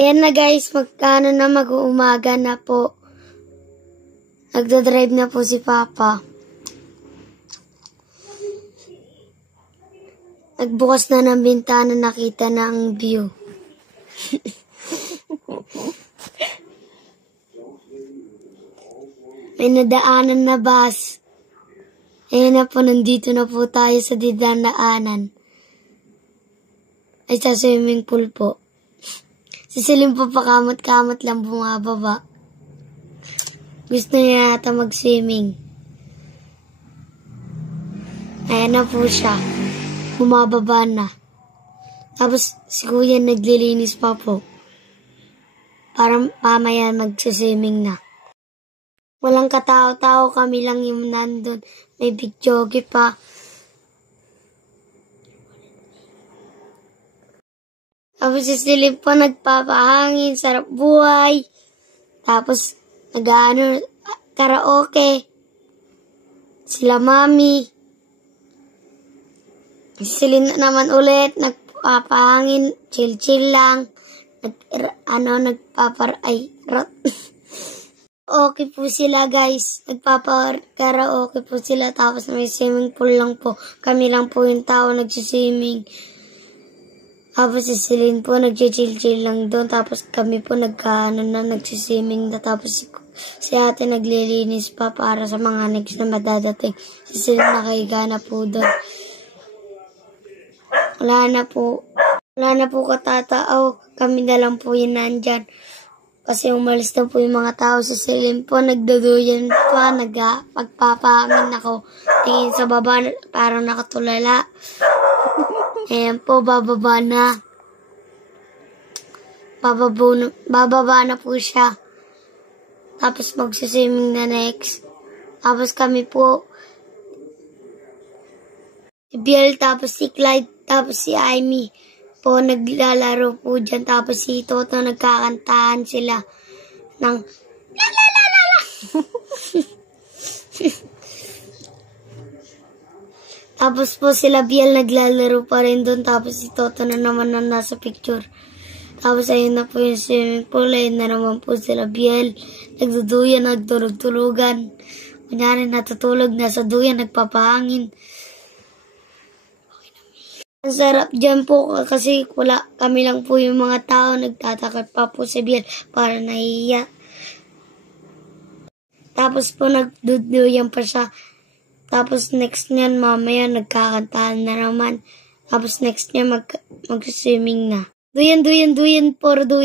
Ayan na guys, mag-uumaga na po. Nagdadrive na po si Papa. Nagbukas na ng bintana, nakita na ang view. May nadaanan na bus. Ayan na po, nandito na po tayo sa dinadaanan. Ay, sa swimming pool po. Si Celine po pakamot-kamot lang bumababa. Gusto niya yata mag-swimming. Ayan na po siya. Bumababa na. Tapos si Kuya naglilinis pa po. Para mamaya mag-swimming na. Walang katao-tao, kami lang yung nandun. May big jockey pa. Tapos si Celine po nagpapahangin, sarap buhay. Tapos nag-ano, karaoke. Sila mami. Si Celine naman ulit, nagpapahangin, chill-chill lang. Okay po sila guys. Nagpapakaraoke po sila. Tapos may swimming pool lang po. Kami lang po yung tao nagsiswimming. Tapos si Celine po nagchichill-chill lang doon. Tapos kami po nagsiswimming na. Tapos si ate naglilinis pa para sa mga next na madadating. Si Celine nakahiga na po doon. Wala na po katatao. Kami na lang po yung nandyan. Kasi umalis na po yung mga tao. Si Celine po nagduduyan pa. Pagpapahangin ako. Tingin sa baba parang nakatulala. Ayan po, bababa na. Bababa na po siya. Tapos magsiswimming na next. Tapos kami po, si Biel, tapos si Clyde, tapos si Amy po naglalaro po dyan. Tapos si Toto nagkakantahan sila ng la la la la la. Tapos po sila Biel naglalaro pa rin doon. Tapos si Toto na naman na nasa picture. Tapos ayun na po yung swimming pool. Ayun na naman po sila Biel. Nagduduyan, nagtulog-tulugan. Kunyari natutulog, nasa duyan, nagpapahangin. Ang sarap dyan po kasi kami lang po yung mga tao. Nagtatakot pa po si Biel para nahihiya. Tapos po nagduduyan pa siya. Tapos next niyan, mamaya nagkakantahan na naman. Tapos next niya mag-swimming na. Duyan, puro duyan.